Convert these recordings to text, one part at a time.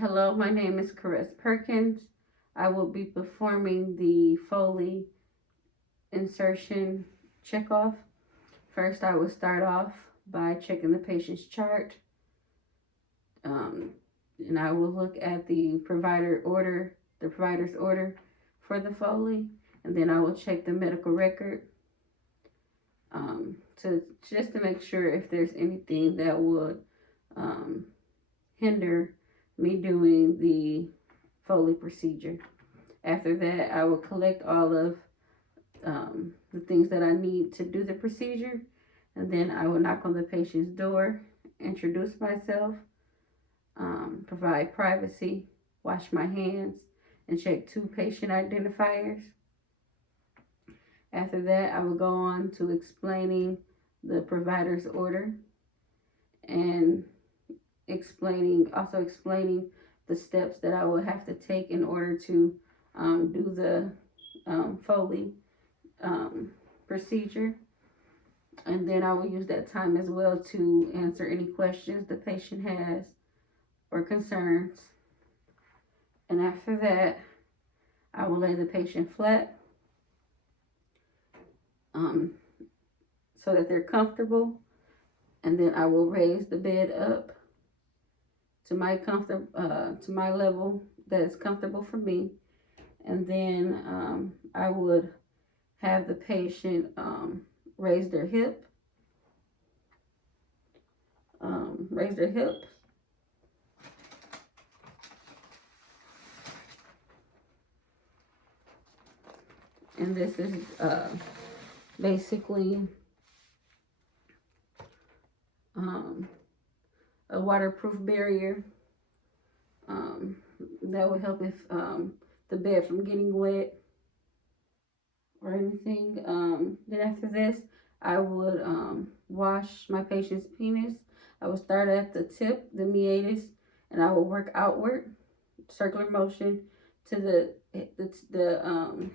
Hello, my name is Caress Perkins. I will be performing the Foley insertion checkoff. First, I will start off by checking the patient's chart. And I will look at the provider's order for the Foley, and then I will check the medical record to make sure if there's anything that would hinder me doing the Foley procedure. After that, I will collect all of the things that I need to do the procedure, and then I will knock on the patient's door, introduce myself, provide privacy, wash my hands, and check 2 patient identifiers. After that, I will go on to explaining the provider's order and explaining the steps that I will have to take in order to do the Foley procedure. And then I will use that time as well to answer any questions the patient has or concerns. And after that, I will lay the patient flat so that they're comfortable. And then I will raise the bed up to my level that is comfortable for me. And then I would have the patient raise their hip, and this is basically a waterproof barrier that will help if the bed from getting wet or anything. Then after this, I would wash my patient's penis. I will start at the tip, the meatus, and I will work outward, circular motion to the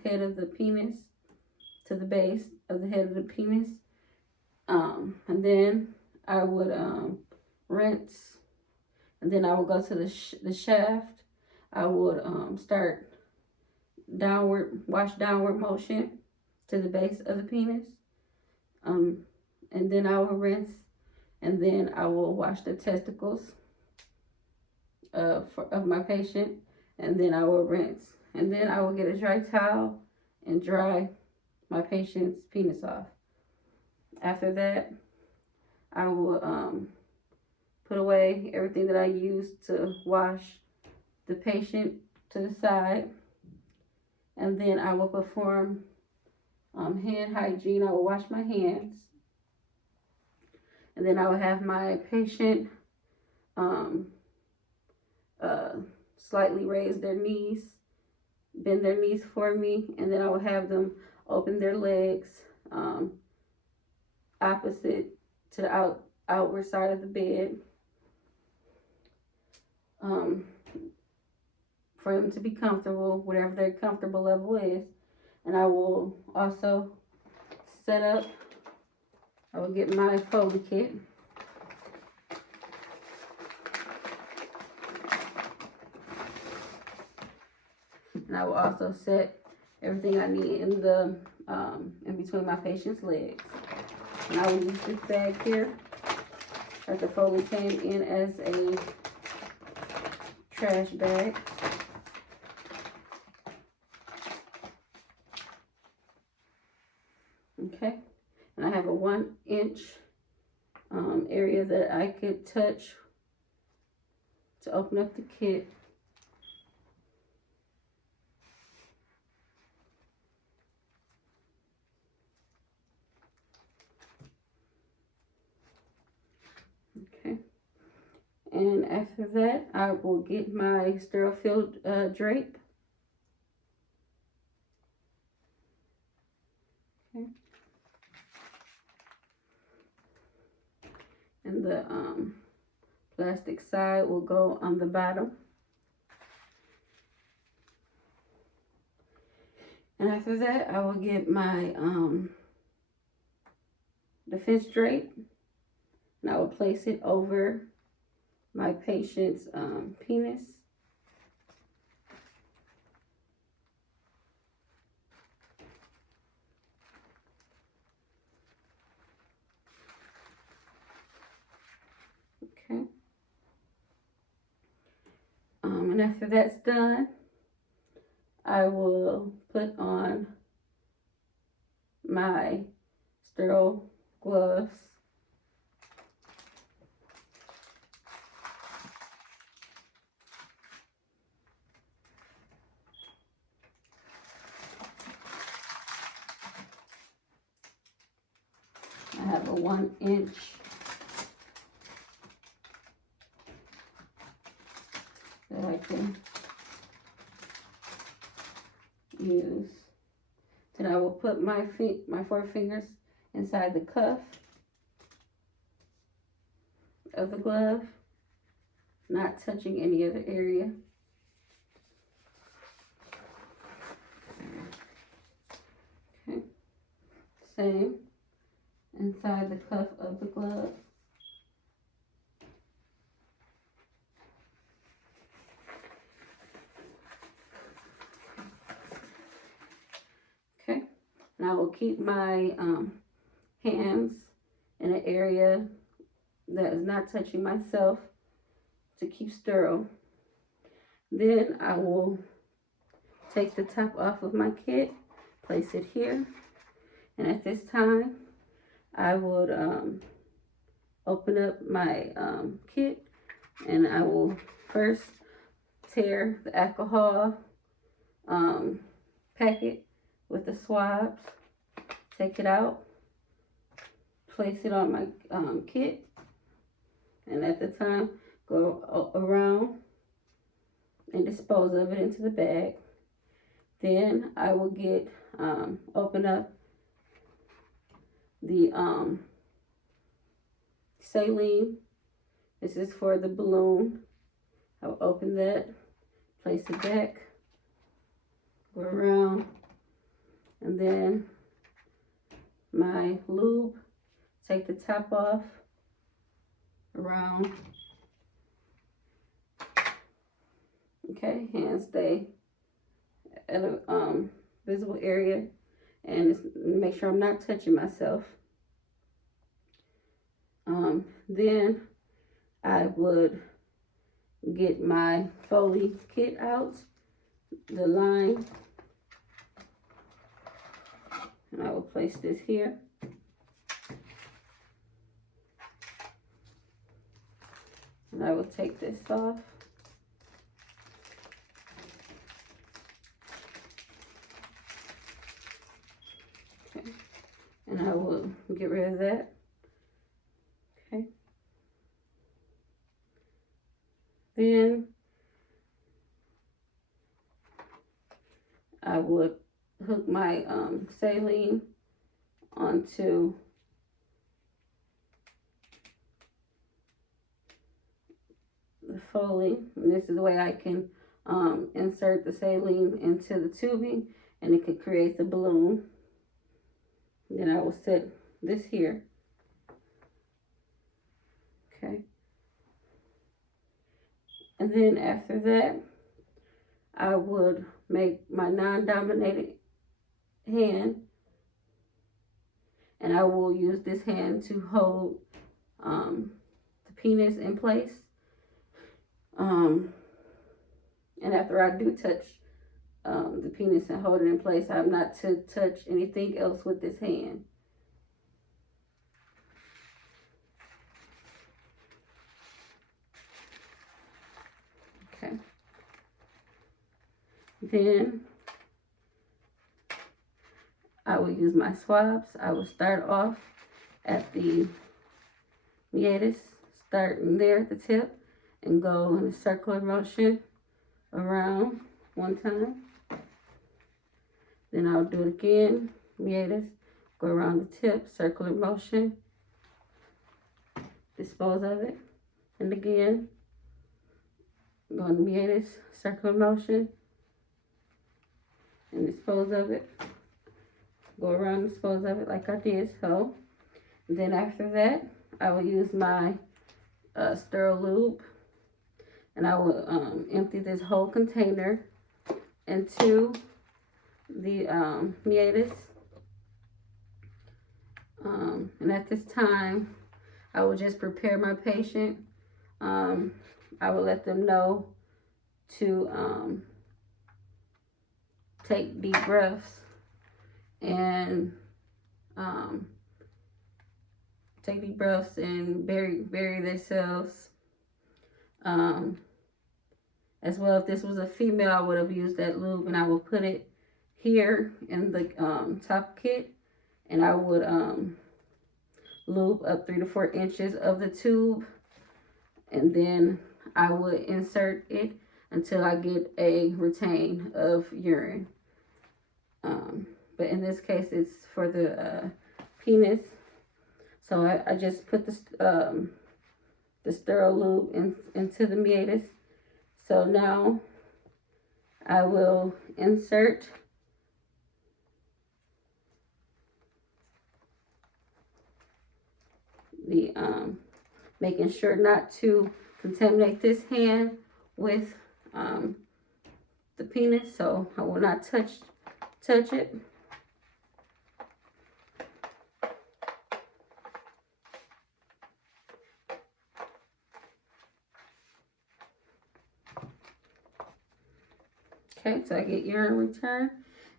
head of the penis, to the base of the head of the penis. And then I would rinse, and then I will go to the shaft. I would start wash downward motion to the base of the penis, and then I will rinse, and then I will wash the testicles of my patient, and then I will rinse, and then I will get a dry towel and dry my patient's penis off. After that, I will put away everything that I used to wash the patient to the side, and then I will perform hand hygiene. I will wash my hands, and then I will have my patient slightly raise their knees, bend their knees for me, and then I will have them open their legs opposite to the outward side of the bed for them to be comfortable, whatever their comfortable level is. And I will also set up, I will get my Foley kit. And I will also set everything I need in the in between my patient's legs. And I will use this bag here that the Foley came in as a trash bag. Okay, and I have a 1-inch area that I could touch to open up the kit. Okay, and after that, I will get my sterile filled drape. Okay. And the plastic side will go on the bottom. And after that, I will get my defense drape, and I will place it over my patient's penis And after that's done, I will put on my sterile gloves. I have a 1 inch that I can use. Then I will put my 4 fingers inside the cuff of the glove, not touching any other area. Okay, same inside the cuff of the glove. Okay, and I will keep my hands in an area that is not touching myself to keep sterile. Then I will take the top off of my kit, place it here, and at this time I would open up my kit, and I will first tear the alcohol packet with the swabs, take it out, place it on my kit, and at the time go around and dispose of it into the bag. Then I will get open up the saline. This is for the balloon. I'll open that, place it back, go around, and then my lube, take the top off, around. Okay, hands stay at a visible area, and make sure I'm not touching myself. Then I would get my Foley kit out, the line, and I will place this here. And I will take this off. Okay. And I will get rid of that. Okay. Then I would hook my saline onto the Foley, and this is the way I can insert the saline into the tubing, and it could create the balloon. Then I will set this here. Okay. And then after that, I would make my non-dominated hand, and I will use this hand to hold the penis in place. And after I do touch the penis and hold it in place, I'm not to touch anything else with this hand. Okay. Then I will use my swabs. I will start off at the meatus, starting there at the tip, and go in a circular motion around 1 time. Then I'll do it again, meatus, go around the tip, circular motion, dispose of it, and again, go in meatus, circular motion, and dispose of it. Go around, dispose of it like I did so. And then after that, I will use my sterile lube, and I will empty this whole container into the meatus. And at this time, I will just prepare my patient. I will let them know to take deep breaths and bury themselves. As well, if this was a female, I would have used that lube, and I will put it here in the top kit, and I would lube up 3 to 4 inches of the tube, and then I would insert it until I get a retain of urine. But in this case, it's for the penis. So I just put the sterile lube into the meatus. So now I will insert the making sure not to contaminate this hand with the penis, so I will not touch it. Okay, so I get urine return,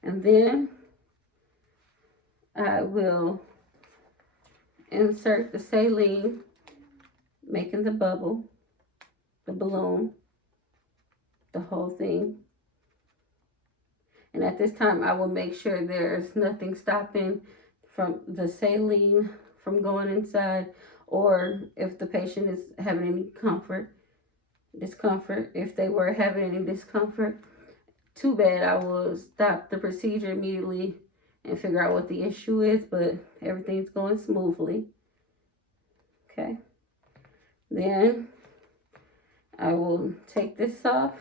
and then I will insert the saline, making the bubble, the balloon, the whole thing. And at this time, I will make sure there's nothing stopping from the saline from going inside, or if the patient is having any discomfort, if they were having any discomfort, too bad, I will stop the procedure immediately and figure out what the issue is, but everything's going smoothly. Okay. Then I will take this off,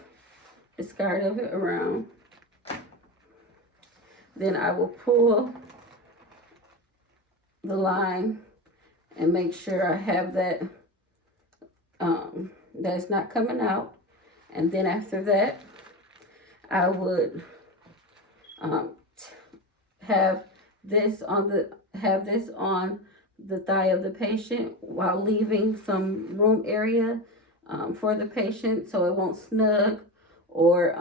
discard of it around. Then I will pull the line and make sure I have that that's not coming out. And then after that, I would have this on the thigh of the patient while leaving some room area for the patient, so it won't snug or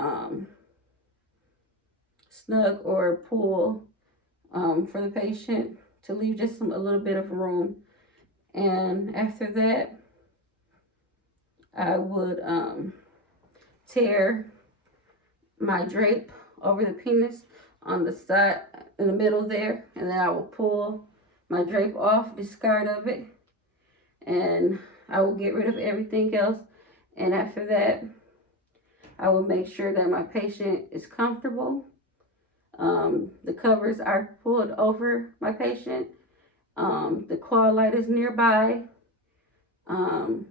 pull for the patient, to leave just a little bit of room. And after that, I would tear my drape over the penis on the side in the middle there, and then I will pull my drape off, discard of it, and I will get rid of everything else. And after that, I will make sure that my patient is comfortable. The covers are pulled over my patient. The coil light is nearby. And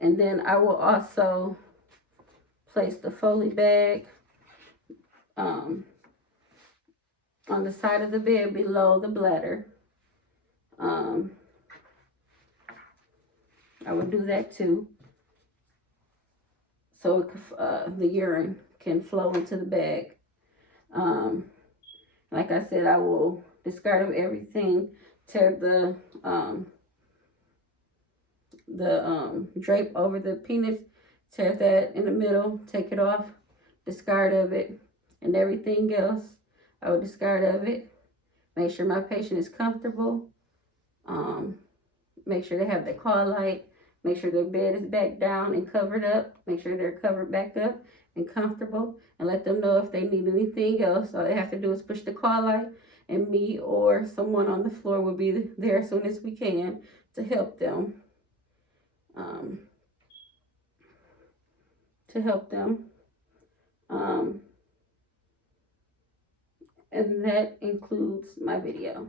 then I will also place the Foley bag on the side of the bed below the bladder. I would do that too, so the urine can flow into the bag. Like I said, I will discard of everything, tear the drape over the penis, tear that in the middle, take it off, discard of it, and everything else, I will discard of it. Make sure my patient is comfortable. Make sure they have their coil light. Make sure their bed is back down and covered up. Make sure they're covered back up and comfortable, and let them know if they need anything else. All they have to do is push the coil light, and me or someone on the floor will be there as soon as we can to help them. And that includes my video.